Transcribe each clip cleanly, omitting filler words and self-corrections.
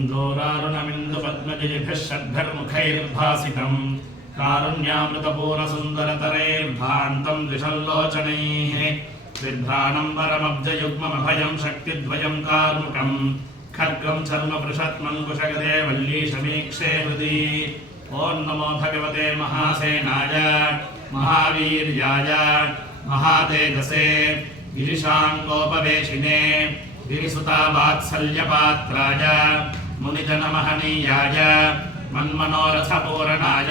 दोरारुणमिन्दुपद्मजयभिः षड्भिर्मुखैर्भासितम् कारुण्यामृतपूर्णसुन्दरतरैर्भान्तम् द्विषल्लोचनैः बिभ्राणम् वरमब्जयुग्ममभयम् शक्तिद्वयम् कार्मुकम् खड्गम् चर्मपृषत्मङ्कुशगदे वल्लीशमीक्षे हृदि ॐ नमो भगवते महासेनाय महावीर्याय महातेजसे गिरिशाङ्गोपवेशिने गिरिसुतावात्सल्यपात्राय मुनिजनमहनीयाय मन्मनोरथपूरणाय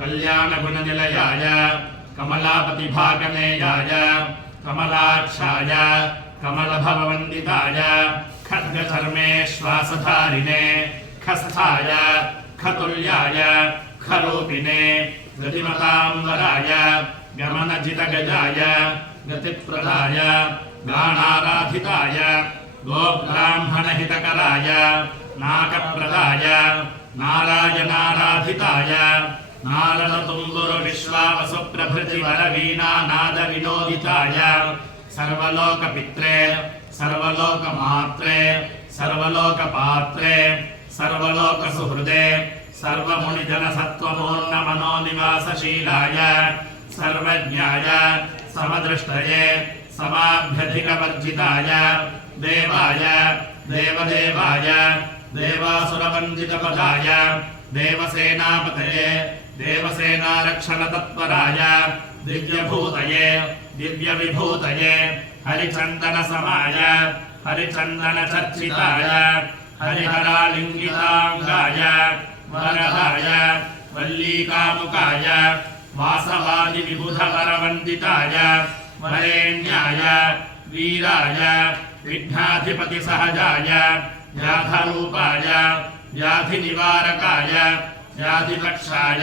कल्याणगुणनिलयाय कमलापतिभागनेयाय कमलाक्षाय कमलभववन्दिताय खड्गचर्मेश्वासधारिणे खस्थाय खतुल्याय खरूपिणे गतिमताम्बराय गमनजितगजाय गतिप्रदाय गाणाराधिताय गोब्राह्मणहितकराय नाकप्रदाय नारायणाराधिताय नारदतुम्बुरविश्वावसुप्रभृतिवरवीणानादविनोदिताय सर्वलोकपित्रे सर्वलोकमात्रे सर्वलोकपात्रे सर्वलोकसुहृदे सर्वमुनिजनसत्त्वपूर्णमनोनिवासशीलाय सर्वज्ञाय समदृष्टये समाभ्यधिकवर्जिताय देवाय देवदेवाय देवासुरवन्दितपदाय देवसेनापतये देवसेनारक्षणतत्पराय दिव्यभूतये दिव्यविभूतये हरिचन्दनसमाय हरिचन्दनचर्चिताय हरिहरालिङ्गिताङ्गाय वरदाय वल्लीकामुकाय वासवादिविबुधवरवन्दिताय वरेण्याय वीराय विघ्नाधिपतिसहजाय व्याधरूपाय व्याधिनिवारकाय व्याधिपक्षाय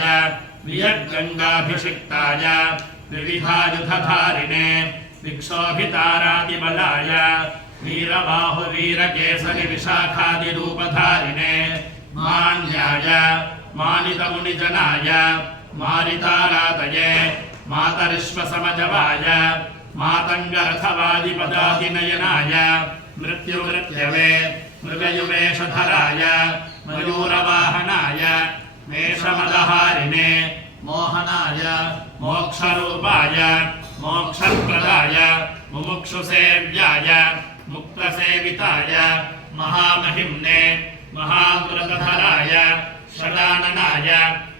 वियद्गङ्गाभिषिक्ताय विविधायुधधारिणे विक्षोभितारादिबलाय वीरबाहुवीरकेसरिविशाखादिरूपधारिणे मान्याय मानितमुनिजनाय मारितारातये मातरिश्वसमजवाय मातङ्गरथवादिपदातिनयनाय मृत्युमृत्यवे मृगयुवेशधराय मयूरवाहनाय मेषमदहारिणे मोहनाय मोक्षरूपाय मोक्षप्रदाय मुमुक्षुसेव्याय मुक्तसेविताय महामहिम्ने महाव्रतधराय षडाननाय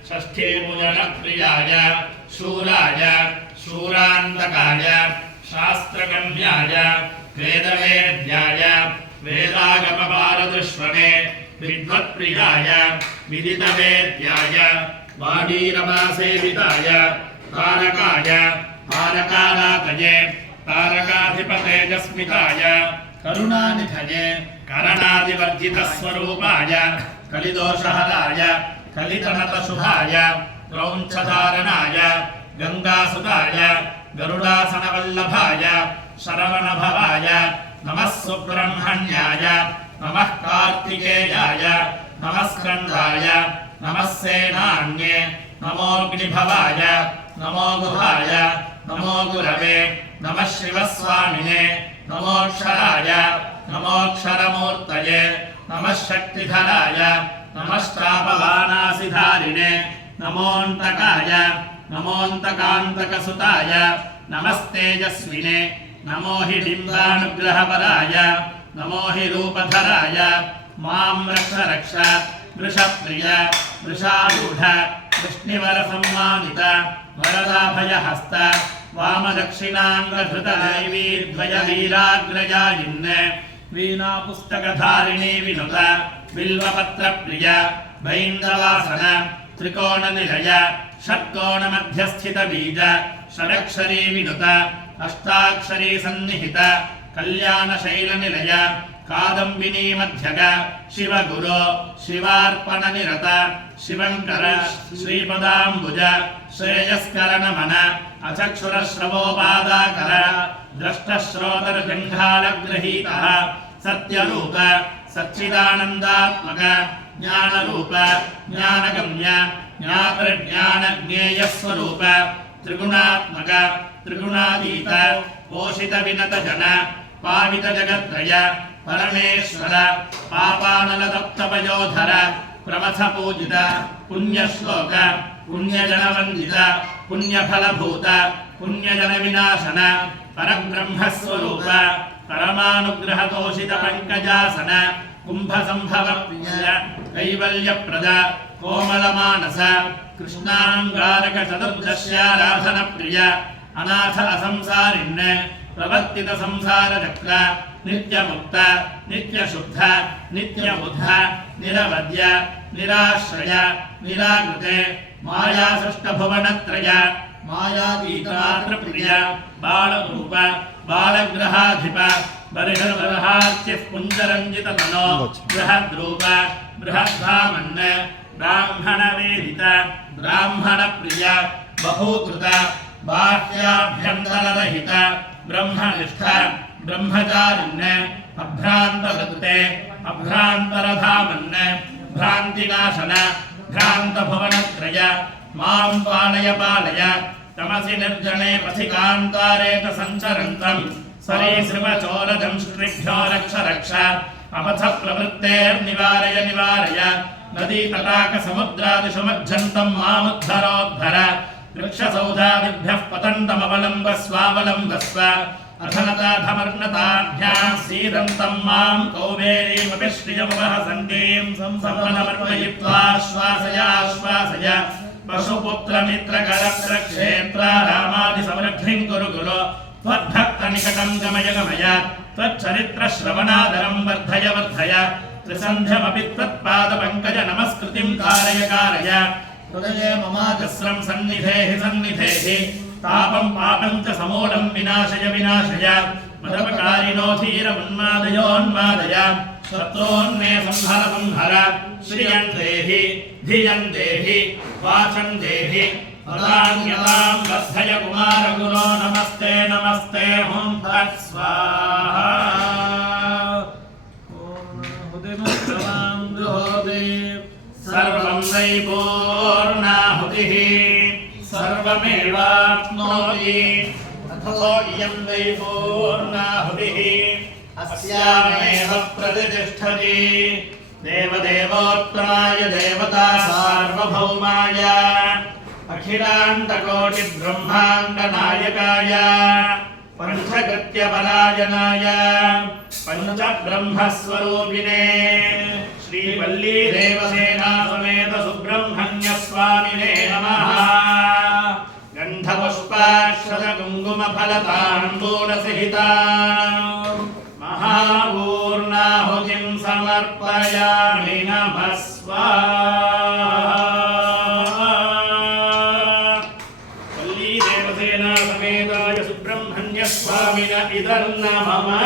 षष्ठीपूजनप्रियाय शूराय शूरान्तकाय शास्त्रगम्याय वेदवेद्याय वेदागमपारदृष्वणे विद्वत्प्रियाय विदितवेद्याय वाडीरमासेविताय तारकाय तारकालातये तारकाधिपतेजस्मिताय करुणानिधये करणादिवर्जितस्वरूपाय कलिदोषहराय कलितनतशुभाय क्रौञ्चधारणाय गङ्गासुताय गरुडासनवल्लभाय शरवणभवाय नमः सुब्रह्मण्याय नमः कार्तिकेयाय नमः स्कन्धाय नमः सेनान्ये नमोऽग्निभवाय नमो गुहाय नमो गुरवे नमः शिवस्वामिने नमोऽक्षराय नमोऽक्षरमूर्तये नमः शक्तिधराय नमश्चापवानासिधारिणे नमोऽन्तकाय नमोऽन्तकान्तकसुताय नमस्तेजस्विने नमो हि बिम्बानुग्रहपराय नमो हि रूपधराय मां रक्ष रक्ष वृषप्रिय वृषारूढ वृष्णिवरसम्मानित वरदाभयहस्त वामदक्षिणाङ्गधृतदैवीद्वयवीराग्रजायिन् वीणापुस्तकधारिणी विनुत बिल्वपत्रप्रिय बैन्दवासन त्रिकोणनिलय षट्कोणमध्यस्थितबीज षडक्षरी विनुत अष्टाक्षरी सन्निहित कल्याणशैलनिलय कादम्बिनी मध्यग शिवगुरो शिवार्पणनिरत शिवङ्कर श्रीपदाम्बुज श्रेयस्कर नमन अचक्षुरश्रवोपादाकर द्रष्टश्रोतरजङ्घालगृहीतः सत्यरूप सच्चिदानन्दात्मक ज्ञानरूप ज्ञानगम्य ज्ञातृज्ञानज्ञेयस्वरूप त्रिगुणात्मक त्रिगुणातीत पोषितविनतजन पावितजगत्रय परमेश्वर पापानलतप्तपयोधर प्रमथ पूजित पुण्यश्लोक पुण्यजनवन्दित पुण्यफलभूत पुण्यजनविनाशन परब्रह्मस्वरूप परमानुग्रहतोषित पंकजासन कुंभसंभव प्रिय कैवल्यप्रद कोमलमानस कृष्णांगारक चतुर्दश्याराधन प्रिय अनाथ असंसारिण्य प्रवर्तित संसार चक्र नित्यमुक्त नित्यशुद्ध नित्यबुद्ध निरवद्य निराश्रय निराकृते मायासृष्टभुवनत्रय मायातीतमात्रप्रिय बालरूप बालग्रहाधिप बर्हिर्बर्हाच्युः पुञ्जरञ्जिततनो बृहद्रूप बृहद्धामन् ब्राह्मणवेदित ब्राह्मणप्रिय बहुकृत बाह्याभ्यन्तररहित ब्रह्मनिष्ठ ब्रह्मचारिण्य अभ्रान्तवृत्ते अभ्रान्तरधामन् भ्रान्तिनाशन भ्रान्तभुवनत्रय मां पालय पालय तमसि निर्जने पथिकान्तारेत सञ्चरन्तम् सरीसृपचोरदंष्ट्रिभ्यो रक्ष रक्ष अपथ प्रवृत्तेर्निवारय निवारय नदी तटाकसमुद्रादिषु मज्जन्तं मामुद्धरोद्धर वृक्षसौधादिभ्यः पतन्तमवलम्ब स्वावलम्बस्व अथनताधमर्णताभ्यां सीदन्तं मां कौबेरीमपि श्रियमुपहसन्तीं संसम्पन्नमर्पयित्वा श्वासय पशुपुत्रमित्रकरत्रक्षेत्र रामादिसमृद्धिं कुरु कुरु त्वद्भक्तनिकटं गमय गमय त्वच्चरित्रश्रवणादरं वर्धय वर्धय त्रिसन्ध्यमपि त्वत्पादपङ्कज नमस्कृतिं कारय कारय हृदये ममाजस्रं सन्निधेहि सन्निधेहि तापं पापं च समूलं विनाशय विनाशय मदपकारिणो धीरमुन्मादयोन्मादय शत्रून्मे संहर संहर श्रियं देहि धियं देहि वाचं देहि पदान्यतां वर्धय कुमारगुरो नमस्ते नमस्ते हुं फट् स्वाहा सर्वं वै पूर्णाहुतिः सर्वमेवाप्नोति अथो इयं वै पूर्णाहुतिः अस्यामेव प्रतिष्ठति देवदेवोत्तमाय देवता सार्वभौमाय अखिलाण्डकोटिब्रह्माण्डनायकाय पञ्चकृत्यपरायणाय पञ्चब्रह्मस्वरूपिणे श्रीवल्लीदेवसेना समेत सुब्रह्मण्य स्वामिने नमः गन्धपुष्पाक्षतकुङ्कुमफलताम्बूलसहिता महापूर्णाहुतिं समर्पयामि नमः स्वाहा वल्लीदेवसेना समेताय सुब्रह्मण्य स्वामिन इदं नमः